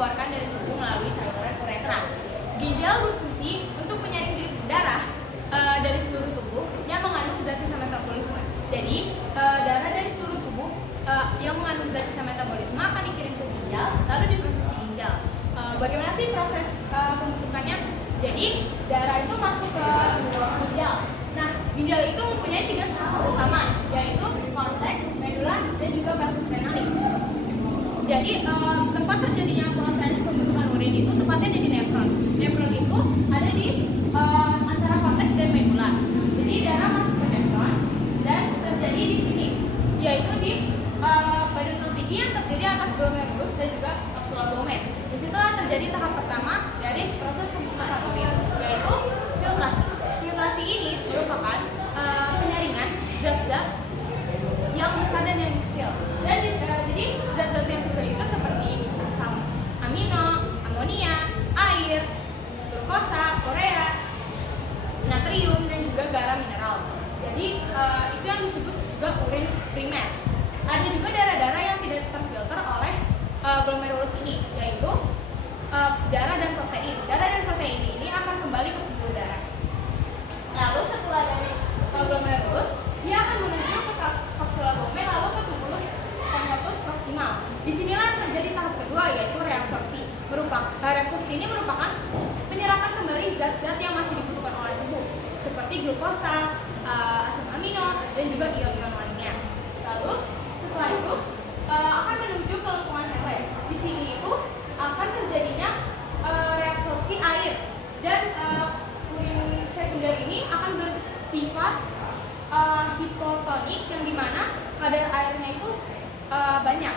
dikeluarkan dari tubuh melalui saluran uretra. Ginjal berfungsi untuk menyaring darah dari seluruh tubuh yang mengandung zat sisa metabolisme. Jadi darah dari seluruh tubuh yang mengandung zat sisa metabolisme akan dikirim ke ginjal, lalu diproses di ginjal. Bagaimana sih proses pembentukannya? Jadi darah itu masuk ke ginjal. Nah, ginjal itu mempunyai 3 struktur utama, yaitu korteks, medula, dan juga vastus renalis. Jadi tempat terjadinya proses pembentukan urin itu tepatnya ada di nefron. Nefron itu ada di antara korteks dan medula. Jadi darah masuk ke nefron dan terjadi di sini, yaitu di badan tinggi yang terdiri atas glomerulus dan juga kapsula domen. Di situ terjadi tahap pertama dari proses pembentukan urin, yaitu filtrasi. Filtrasi ini merupakan penyaringan zat-zat yang besar dan yang kecil. Dan jadi zat-zat yang kecil itu seperti asam amino, amonia, air, glukosa, urea, natrium, dan juga garam mineral. Jadi itu yang disebut juga urin primer. Ada juga darah-darah yang tidak terfilter oleh glomerulus ini, yaitu darah dan protein. Darah dan protein ini akan kembali ke pembuluh darah. Lalu setelah dari glomerulus, dia akan menuju ke kapsula domen, lalu ke tubulus konvolutus proksimal. Disinilah terjadi tahap kedua, yaitu reabsorpsi. Reabsorpsi ini merupakan penyerapan kembali zat-zat yang masih dibutuhkan oleh tubuh, seperti glukosa, asam amino, dan juga ion-ion lainnya. Lalu setelah itu akan menuju ke lengkungan hewan. Di sini itu akan terjadinya reabsorpsi air, dan urin sekunder ini akan bersifat hipotonik, yang dimana kadar airnya itu banyak.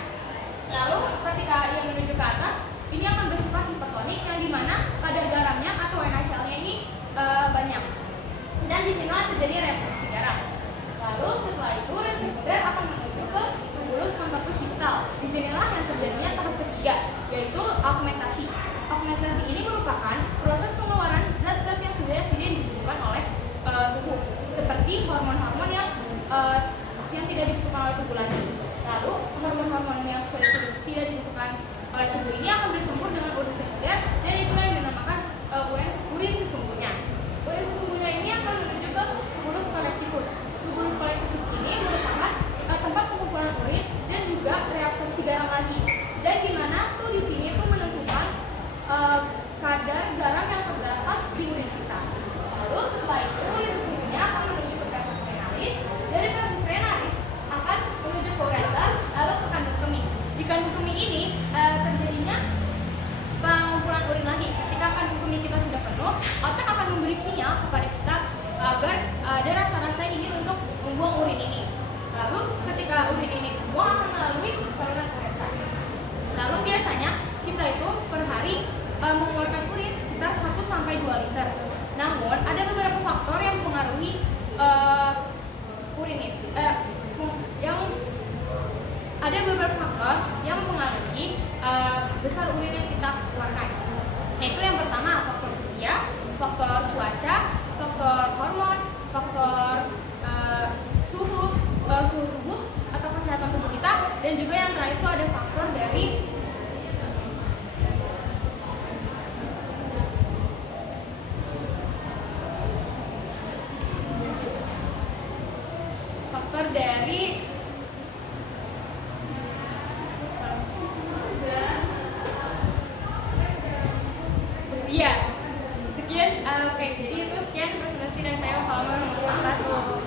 Lalu ketika ia menuju ke atas, ini akan bersifat hipertonik, yang dimana kadar garamnya atau NaCl-nya ini banyak. Dan di sini terjadi reabsorpsi garam. Lalu setelah itu urin sekunder akan menuju ke tubulus konvolutus distal. Disinilah yang terjadinya tahap ketiga, yaitu augmentasi. Augmentasi ini merupakan proses pengeluaran zat-zat yang sudah tidak dibutuhkan oleh tubuh, seperti hormon-hormon yang tidak dibutuhkan oleh tubuh lagi. Lalu hormon-hormon yang sudah tidak dibutuhkan oleh tubuh ini akan bercampur dengan urin sekunder, dan itulah yang dinamakan urin sesungguhnya. Urin sesungguhnya ini akan menuju ke tubulus kolektivus. Tubulus kolektivus ini merupakan tempat pengumpulan urin dan juga reabsorpsi garam lagi. Dan di mana tuh di sini tuh menentukan kadar garam yang terdapat di urin kita. Lalu setelah itu urin sesungguhnya akan menuju ke vastus renalis. Dari vastus renalis akan menuju ke ureter, lalu ke kandung kemih. Di kandung kemih ini terjadinya pengumpulan urin lagi. Ketika kandung kemih kita sudah penuh, otak akan memberi sinyal kepada kita agar ada rasa-rasa ingin untuk membuang urin ini. Lalu ketika urin ini dibuang akan melalui saluran uretra. Lalu biasanya kita itu per hari mengeluarkan urin sekitar 1-2 liter. Namun ada beberapa faktor yang mempengaruhi urin itu. Ada beberapa faktor yang mempengaruhi besar urin yang kita keluarkan. Yaitu yang pertama faktor usia, faktor cuaca, faktor hormon, faktor suhu tubuh atau kesehatan tubuh kita, dan juga yang terakhir itu ada faktor dari usia.